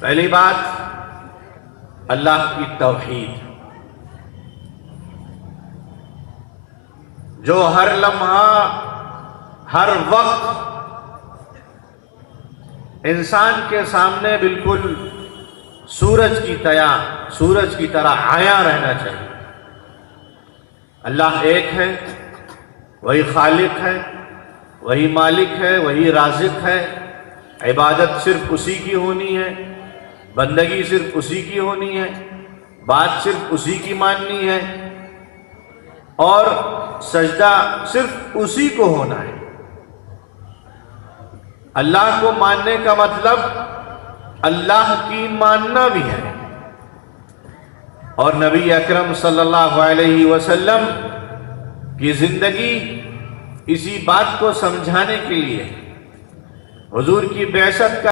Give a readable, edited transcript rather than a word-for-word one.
پہلی بات اللہ کی توحید، جو ہر لمحہ ہر وقت انسان کے سامنے بالکل سورج کی طرح عیاں رہنا چاہیے۔ اللہ ایک ہے، وہی خالق ہے، وہی مالک ہے، وہی رازق ہے۔ عبادت صرف اسی کی ہونی ہے، بندگی صرف اسی کی ہونی ہے، بات صرف اسی کی ماننی ہے، اور سجدہ صرف اسی کو ہونا ہے۔ اللہ کو ماننے کا مطلب اللہ کی ماننا بھی ہے، اور نبی اکرم صلی اللہ علیہ وسلم کی زندگی اسی بات کو سمجھانے کے لیے، حضور کی بعثت کا